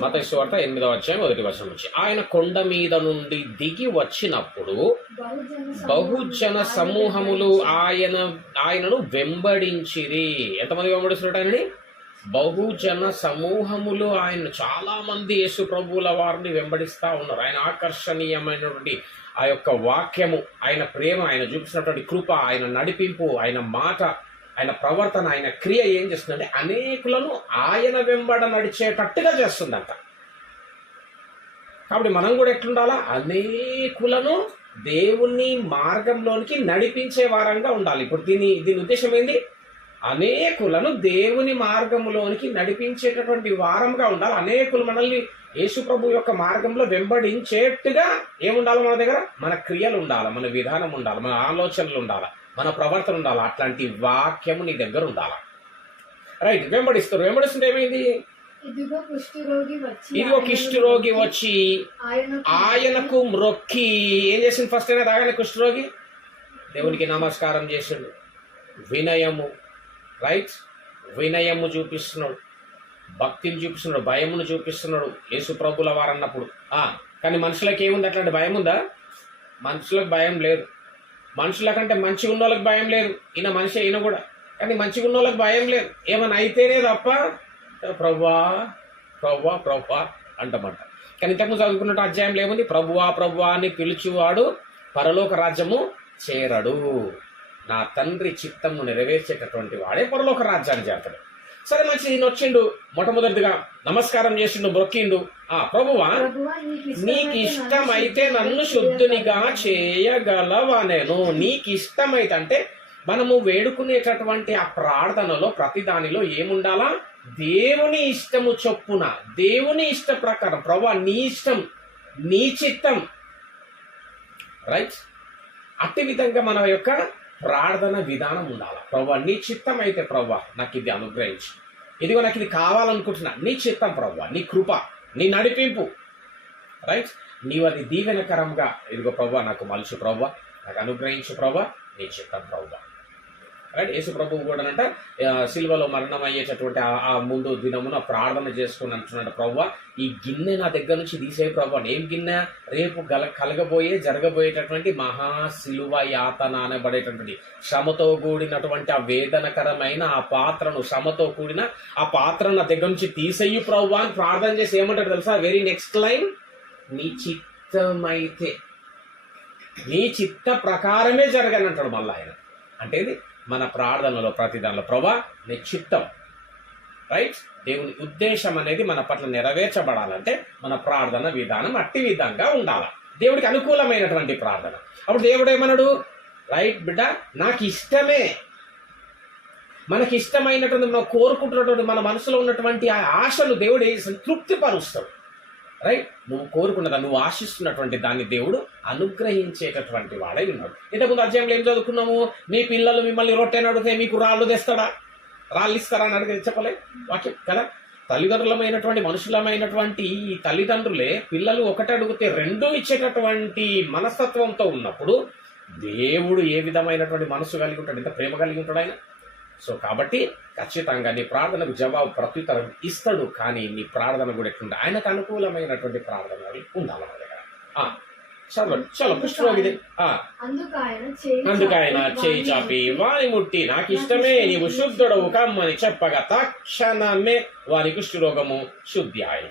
మత్తయి సువార్త 8వ అధ్యాయం 1వ వచనం నుంచి, ఆయన కొండ మీద నుండి దిగి వచ్చినప్పుడు బహుజన సమూహములు ఆయనను వెంబడించిరి. ఎంతమంది వెంబడిస్తున్నట్టు ఆయనని? బహుజన సమూహములు ఆయన, చాలా మంది యేసు ప్రభువుల వారిని వెంబడిస్తూ ఉన్నారు. ఆయన ఆకర్షణీయమైనటువంటి ఆ యొక్క వాక్యము, ఆయన ప్రేమ, ఆయన చూపించినటువంటి కృప, ఆయన నడిపింపు, ఆయన మాట, ఆయన ప్రవర్తన, ఆయన క్రియ ఏం చేస్తుందంటే అనేకులను ఆయన వెంబడ నడిచేటట్టుగా చేస్తుందంట. కాబట్టి మనం కూడా ఎట్లుండాలా? అనేకులను దేవుని మార్గంలోనికి నడిపించే వారంగా ఉండాలి. ఇప్పుడు దీని ఉద్దేశం ఏంది? అనేకులను దేవుని మార్గంలోనికి నడిపించేటటువంటి వారంగా ఉండాలి. అనేకులు మనల్ని యేసు ప్రభు యొక్క మార్గంలో వెంబడించేట్టుగా ఏముండాలి? మన దగ్గర మన క్రియలు ఉండాలి, మన విధానం ఉండాలి, మన ఆలోచనలు ఉండాలి, మన ప్రవర్తన ఉండాలి. అట్లాంటి వాక్యము నీ దగ్గర ఉండాలి. రైట్. వెంబడిస్తుంటే ఏమైంది? ఇదిగో కుష్ఠరోగి వచ్చి ఆయనకు మ్రొక్కి ఏం చేసింది? ఫస్ట్ అయినా రాగానే కుష్ఠరోగి దేవునికి నమస్కారం చేసిండు. వినయము, రైట్, వినయము చూపిస్తున్నాడు, భక్తిని చూపిస్తున్నాడు, భయమును చూపిస్తున్నాడు యేసు ప్రభుల వారు అన్నప్పుడు. కానీ మనుషులకు ఏముంది? అట్లాంటి భయం ఉందా? మనుషులకు భయం లేదు. మనుషుల కంటే మంచిగా ఉన్న వాళ్ళకి భయం లేదు. ఈయన మనిషి, ఈయన కూడా. కానీ మంచిగా ఉన్న వాళ్ళకి భయం లేదు. ఏమైనా అయితేనే తప్ప ప్రభువా ప్రభువా ప్రభువా అంటమంట. కానీ ఇంతకుముందు చదువుకున్నట్టు అధ్యాయంలో ఏముంది? ప్రభువా ప్రభువా అని పిలుచువాడు పరలోక రాజ్యము చేరడు. నా తండ్రి చిత్తము నెరవేర్చేటటువంటి వాడే పరలోక రాజ్యాన్ని చేరతాడు. సరే, మంచి ఈయన వచ్చిండు, మొట్టమొదటిగా నమస్కారం చేసిండు, మొక్కిండు. ప్రభువా, నీకు ఇష్టమైతే నన్ను శుద్ధునిగా చేయగలవా? నేను నీకు ఇష్టమైతే అంటే మనము వేడుకునేటటువంటి ఆ ప్రార్థనలో ప్రతి దానిలో ఏముండాలా? దేవుని ఇష్టము చొప్పున, దేవుని ఇష్ట ప్రకారం. ప్రభువా, నీ ఇష్టం, నీ చిత్తం, రైట్. అట్టి విధంగా మన యొక్క ప్రార్థన విధానం ఉండాలి. ప్రభువా, నీ చిత్తం అయితే ప్రభువా నాకు ఇది అనుగ్రహించు, ఇదిగో నాకు ఇది కావాలనుకుంటున్నా, నీ చిత్తం ప్రభువా, నీ కృప, నీ నడిపింపు, రైట్. నీవు అది దీవెనకరంగా ఇదిగో ప్రభువా నాకు మలుచు ప్రభువా, నాకు అనుగ్రహించు ప్రభువా, నీ చిత్తం ప్రభువా, రైట్. యేసు ప్రభువు కూడా అంట సిలువలో మరణం అయ్యేటటువంటి ఆ ముందు దినమున ప్రార్థన చేసుకుని అంటున్నాడు, ప్రభువా ఈ గిన్నె నా దగ్గర నుంచి తీసే ప్రభువా. ఏం గిన్నె? రేపు జరగబోయేటటువంటి మహాశిలువ యాతన అనబడేటటువంటి శ్రమతో కూడినటువంటి ఆ వేదనకరమైన ఆ పాత్రను, శ్రమతో కూడిన ఆ పాత్రను నా దగ్గర నుంచి తీసేయి ప్రభువా అని ప్రార్థన చేసి ఏమంటాడు తెలుసా? వెరీ నెక్స్ట్ లైన్, నీ చిత్తమైతే, నీ చిత్త ప్రకారమే జరగనంటాడు మళ్ళీ ఆయన. అంటే మన ప్రార్థనలో ప్రతి దానిలో ప్రభువా నీ చిత్తం, రైట్. దేవుని ఉద్దేశం అనేది మన పట్ల నెరవేర్చబడాలంటే మన ప్రార్థన విధానం అట్టి విధంగా ఉండాలి, దేవుడికి అనుకూలమైనటువంటి ప్రార్థన. అప్పుడు దేవుడు ఏమన్నాడు? రైట్ బిడ్డ, నాకు ఇష్టమే. మనకి ఇష్టమైనటువంటి, మనం కోరుకుంటున్నటువంటి, మన మనసులో ఉన్నటువంటి ఆ ఆశలు దేవుడు తృప్తిపరుస్తాడు, రైట్. నువ్వు కోరుకున్నదా, నువ్వు ఆశిస్తున్నటువంటి దాన్ని దేవుడు అనుగ్రహించేటటువంటి వాడై ఉన్నాడు. ఇంతకుముందు అధ్యాయంలో ఏం చదువుకున్నాము? మీ పిల్లలు మిమ్మల్ని రొట్టెని అడిగితే మీకు రాళ్ళు తెస్తాడా, రాళ్ళు ఇస్తారా అని అడిగితే చెప్పలే వాక్యం కదా. తల్లిదండ్రులమైనటువంటి, మనుషులమైనటువంటి ఈ తల్లిదండ్రులే పిల్లలు ఒకటి అడిగితే రెండు ఇచ్చేటటువంటి మనస్తత్వంతో ఉన్నప్పుడు దేవుడు ఏ విధమైనటువంటి మనసు కలిగి ఉంటాడు, ఎంత ప్రేమ కలిగి ఉంటాడు ఆయన. సో కాబట్టి ఖచ్చితంగా నీ ప్రార్థనకు జవాబు ప్రత్యుత్తరం ఇస్తాడు. కానీ నీ ప్రార్థన కూడా ఎట్లుంటే ఆయనకు అనుకూలమైనటువంటి ప్రార్థన ఉండాలి మన దగ్గర. చలో కుష్ఠరోగిది. అందుకు ఆయన చేయి చాపి వాని ముట్టి, నాకు ఇష్టమే, నీవు శుద్ధుడవు కమ్మని చెప్పగా తక్షణమే వాని కుష్ఠరోగము శుద్ధి అయి.